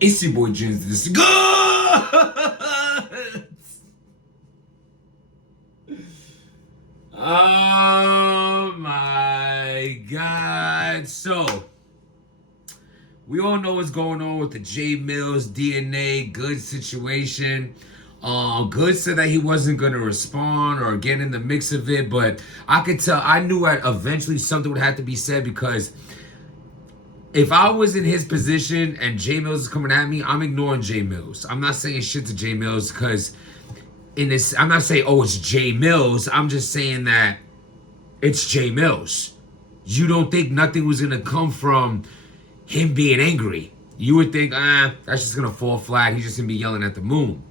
It's your boy Jins. This is Goodz. Oh my God. So, we all know what's going on with the J Mills DNA Goodz situation. Goodz said that he wasn't going to respond or get in the mix of it, but I could tell, I knew that eventually something would have to be said, because if I was in his position and J Mills is coming at me, I'm ignoring J Mills. I'm not saying shit to J Mills, because in this, I'm not saying, oh, it's J Mills. I'm just saying that it's J Mills. You don't think nothing was going to come from him being angry. You would think, that's just going to fall flat. He's just going to be yelling at the moon.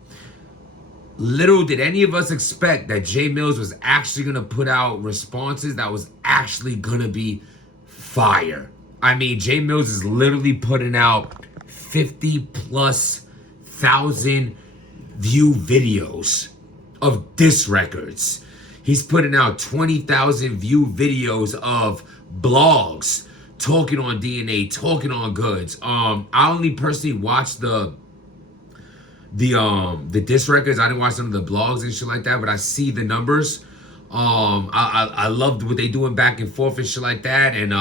Little did any of us expect that J Mills was actually going to put out responses that was actually going to be fire. I mean, J Mills is literally putting out 50,000+ view videos of diss records. He's putting out 20,000 view videos of blogs talking on DNA, talking on Goodz. I only personally watched the diss records. I didn't watch some of the blogs and shit like that, but I see the numbers. I loved what they doing back and forth and shit like that. And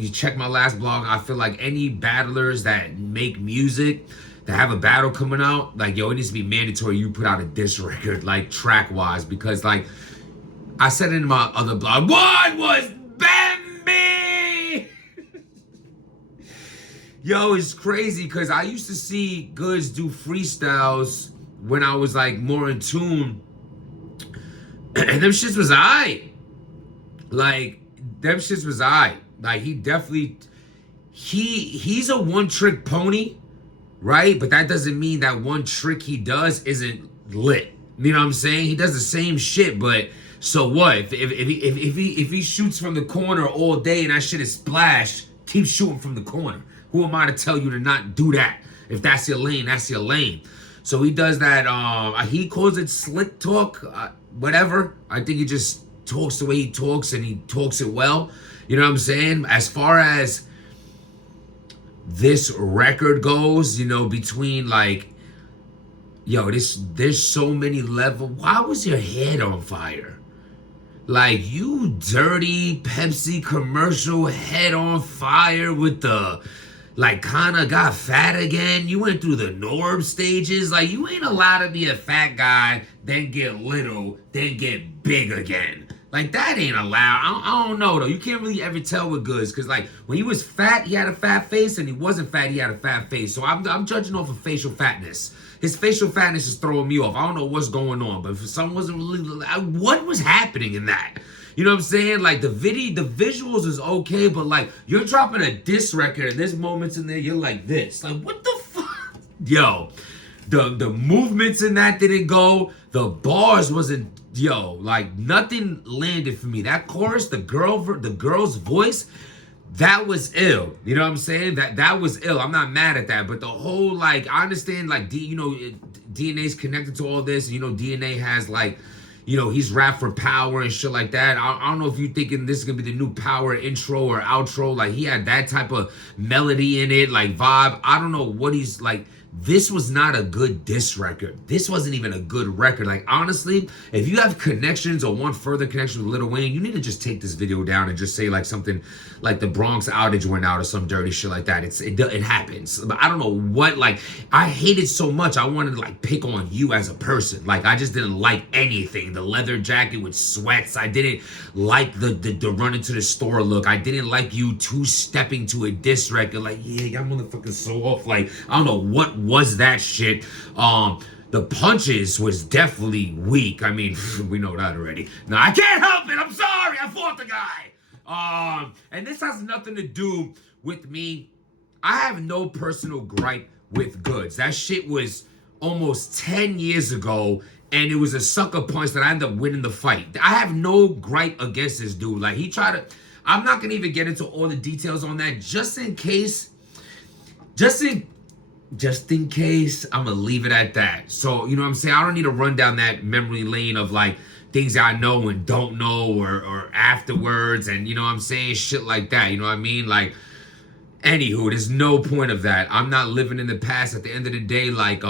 you check my last blog, I feel like any battlers that make music, that have a battle coming out, like, yo, it needs to be mandatory you put out a diss record, like, track-wise, because, like, I said in my other blog, what was Bambi? Yo, it's crazy, because I used to see Goodz do freestyles when I was, like, more in tune. And them shits was aight. Like, them shits was aight. Like, he definitely, he's a one-trick pony, right? But that doesn't mean that one trick he does isn't lit. You know what I'm saying? He does the same shit, but so what? If he shoots from the corner all day and that shit is splash, keep shooting from the corner. Who am I to tell you to not do that? If that's your lane, that's your lane. So he does that. He calls it slick talk. Whatever. I think he just talks the way he talks, and he talks it well. You know what I'm saying? As far as this record goes, you know, between, like, yo, there's so many levels. Why was your head on fire? Like, you dirty Pepsi commercial head on fire with the, like, kind of got fat again. You went through the Norb stages. Like, you ain't allowed to be a fat guy, then get little, then get big again. Like, that ain't allowed. I don't know, though. You can't really ever tell with Goodz, because, like, when he was fat, he had a fat face, and he wasn't fat, he had a fat face. So I'm judging off of facial fatness. His facial fatness is throwing me off. I don't know what's going on, but for some wasn't really, what was happening in that? You know what I'm saying? Like, the visuals is okay, but, like, you're dropping a diss record, and there's moments in there you're like this. Like, what the fuck? Yo, the movements in that didn't go. The bars wasn't, yo, like, nothing landed for me. That chorus, the girl's voice, that was ill. You know what I'm saying? That was ill. I'm not mad at that. But the whole, like, I understand, like, DNA's connected to all this. You know, DNA has, like, you know, he's rap for power and shit like that. I don't know if you're thinking this is going to be the new power intro or outro. Like, he had that type of melody in it, like, vibe. I don't know what he's, like, this was not a good diss record. This wasn't even a good record. Like, honestly, if you have connections or want further connection with Lil Wayne, you need to just take this video down and just say, like, something like the Bronx outage went out or some dirty shit like that. It happens. But I don't know what, like, I hate it so much. I wanted to, like, pick on you as a person. Like, I just didn't like anything. The leather jacket with sweats. I didn't like the run into the store look. I didn't like you two-stepping to a diss record. Like, yeah, y'all motherfuckers so off. Like, I don't know what was that shit. The punches was definitely weak. I mean, we know that already. No, I can't help it. I'm sorry. I fought the guy. And this has nothing to do with me. I have no personal gripe with Goodz. That shit was almost 10 years ago, and it was a sucker punch that I ended up winning the fight. I have no gripe against this dude. Like, he tried to, I'm not gonna even get into all the details on that, just in case, just in case, I'm gonna leave it at that. So, you know what I'm saying? I don't need to run down that memory lane of like things I know and don't know or afterwards and, you know what I'm saying? Shit like that, you know what I mean? Like, Anywho, there's no point of that. I'm not living in the past. At the end of the day, like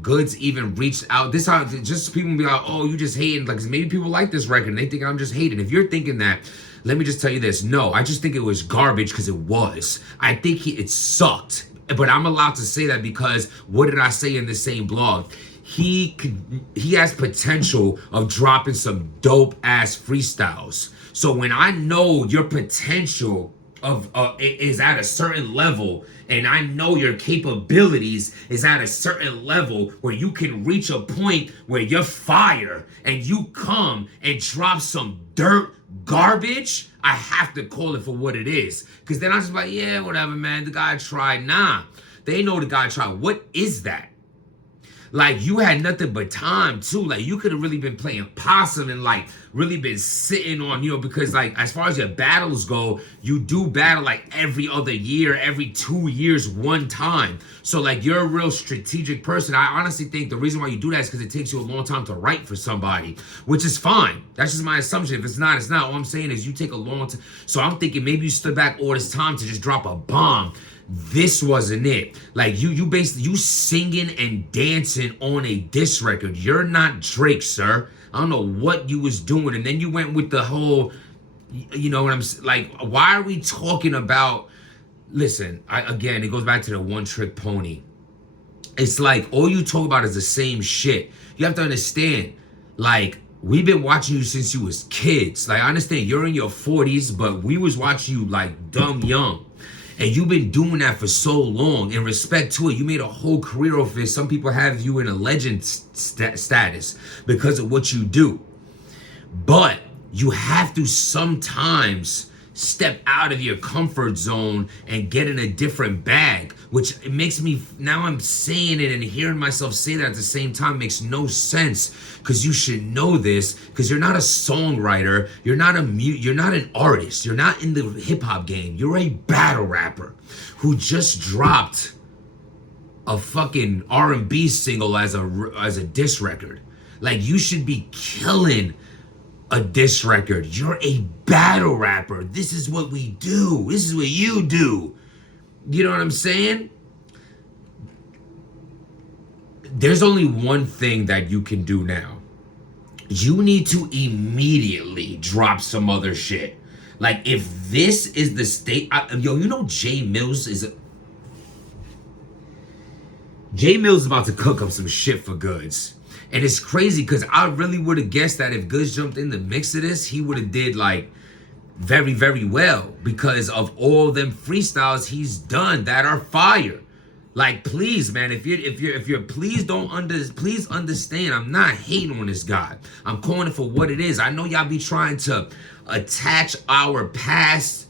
Goodz even reached out. This how just people be like, oh, you just hating. Like maybe people like this record and they think I'm just hating. If you're thinking that, let me just tell you this. No, I just think it was garbage because it was. I think it sucked. But I'm allowed to say that because what did I say in the same blog? He has potential of dropping some dope ass freestyles. So when I know your potential of is at a certain level, and I know your capabilities is at a certain level where you can reach a point where you're fire and you come and drop some dirt garbage, I have to call it for what it is. Because then I'm just like, yeah, whatever, man, the guy tried. Nah, they know the guy tried. What is that? Like, you had nothing but time, too. Like, you could have really been playing possum and, like, really been sitting on, because, like, as far as your battles go, you do battle, like, every other year, every 2 years, one time. So, like, you're a real strategic person. I honestly think the reason why you do that is because it takes you a long time to write for somebody, which is fine. That's just my assumption. If it's not, it's not. All I'm saying is you take a long time. So, I'm thinking maybe you stood back all this time to just drop a bomb. This wasn't it. Like you basically you singing and dancing on a diss record. You're not Drake, sir. I don't know what you was doing. And then you went with the whole, you know what I'm like, why are we talking about, listen, again, it goes back to the one trick pony. It's like all you talk about is the same shit. You have to understand, like, we've been watching you since you was kids. Like, I understand you're in your 40s, but we was watching you like dumb young. And you've been doing that for so long. In respect to it, you made a whole career of it. Some people have you in a legend status because of what you do. But you have to sometimes step out of your comfort zone and get in a different bag, which it makes me, now I'm saying it and hearing myself say that at the same time makes no sense, because you should know this, because you're not a songwriter, you're not an artist, you're not in the hip-hop game, you're a battle rapper who just dropped a fucking R&B single as a diss record. Like, you should be killing a diss record. You're a battle rapper. This is what we do. This is what you do. You know what I'm saying? There's only one thing that you can do now. You need to immediately drop some other shit. Like, if this is the state, you know Jay Mills is about to cook up some shit for Goodz. And it's crazy because I really would have guessed that if Goodz jumped in the mix of this, he would have did like very, very well because of all them freestyles he's done that are fire. Like, please, man, if you're please understand, I'm not hating on this guy. I'm calling it for what it is. I know y'all be trying to attach our past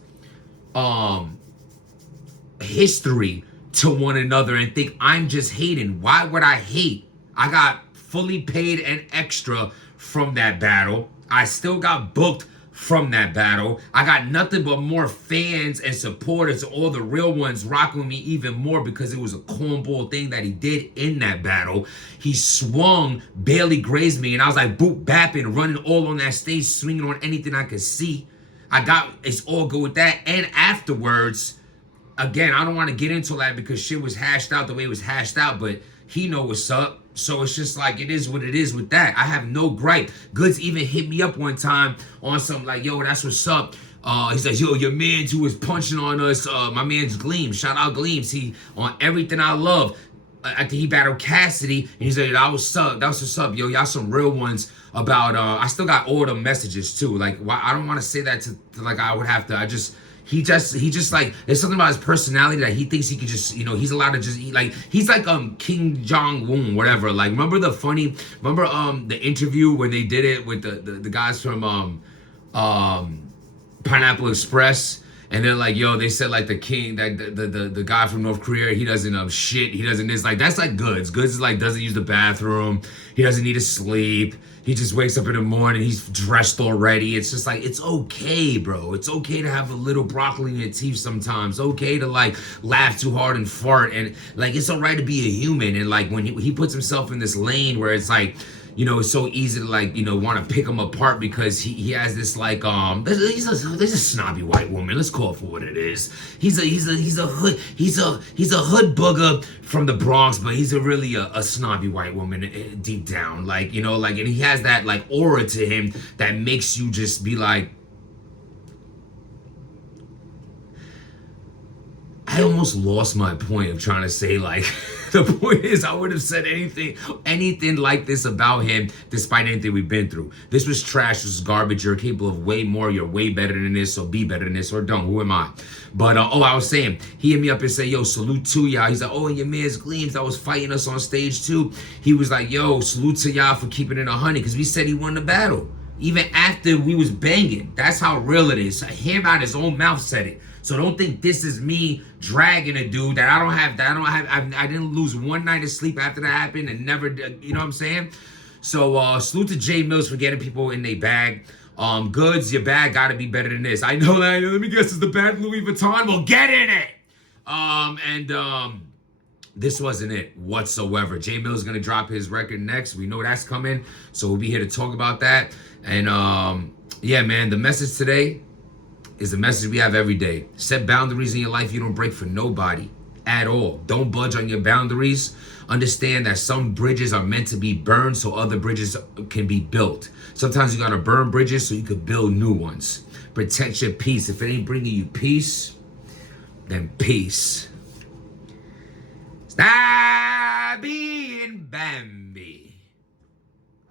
history to one another and think I'm just hating. Why would I hate? I got fully paid and extra from that battle. I still got booked from that battle. I got nothing but more fans and supporters, all the real ones rocking with me even more because it was a cornball thing that he did in that battle. He swung, barely grazed me, and I was like boop bapping, running all on that stage, swinging on anything I could see. It's all good with that. And afterwards, again, I don't want to get into that because shit was hashed out the way it was hashed out, but he know what's up. So it's just like, it is what it is with that. I have no gripe. Goodz even hit me up one time on something like, yo, that's what's up. He's like, yo, your man who was punching on us, my man's Gleams. Shout out Gleams. He, on everything I love. I think he battled Cassidy. And he's like, that was what's up, yo. Y'all some real ones about, I still got all the messages too. Like, why I don't want to say that to like I would have to. He just like, there's something about his personality that he thinks he could just, he's allowed to just eat. Like, he's like King Jong-un, whatever. Like, remember the interview when they did it with the guys from Pineapple Express? And they're like, yo, they said like the king, that the guy from North Korea, he doesn't shit, he doesn't this. Like, that's like Goodz. Goodz is like, doesn't use the bathroom, he doesn't need to sleep. He just wakes up in the morning, he's dressed already. It's just like, it's okay, bro. It's okay to have a little broccoli in your teeth sometimes. It's okay to like laugh too hard and fart. And like, it's all right to be a human. And like when he puts himself in this lane where it's like, you know, it's so easy to like, you know, want to pick him apart because he has this like there's a snobby white woman. Let's call it for what it is. He's a hood booger from the Bronx, but he's really a snobby white woman deep down. Like, you know, like, and he has that like aura to him that makes you just be like, I almost lost my point of trying to say, like, the point is I would have said anything like this about him despite anything we've been through. This was trash, this was garbage, you're capable of way more, you're way better than this, so be better than this, or don't, who am I? But, I was saying, he hit me up and said, yo, salute to y'all. He's like, oh, and your man's Gleams that was fighting us on stage too. He was like, yo, salute to y'all for keeping it 100, because we said he won the battle. Even after we was banging. That's how real it is. Him out his own mouth said it. So don't think this is me dragging a dude that I didn't lose one night of sleep after that happened and never, you know what I'm saying? So salute to Jay Mills for getting people in their bag. Goodz, your bag gotta be better than this. I know that, let me guess, is the bag Louis Vuitton? Well, get in it! This wasn't it whatsoever. Jay Mills is gonna drop his record next. We know that's coming, so we'll be here to talk about that. And yeah, man, the message today is the message we have every day. Set boundaries in your life you don't break for nobody at all. Don't budge on your boundaries. Understand that some bridges are meant to be burned so other bridges can be built. Sometimes you gotta burn bridges so you can build new ones. Protect your peace. If it ain't bringing you peace, then peace. Stop being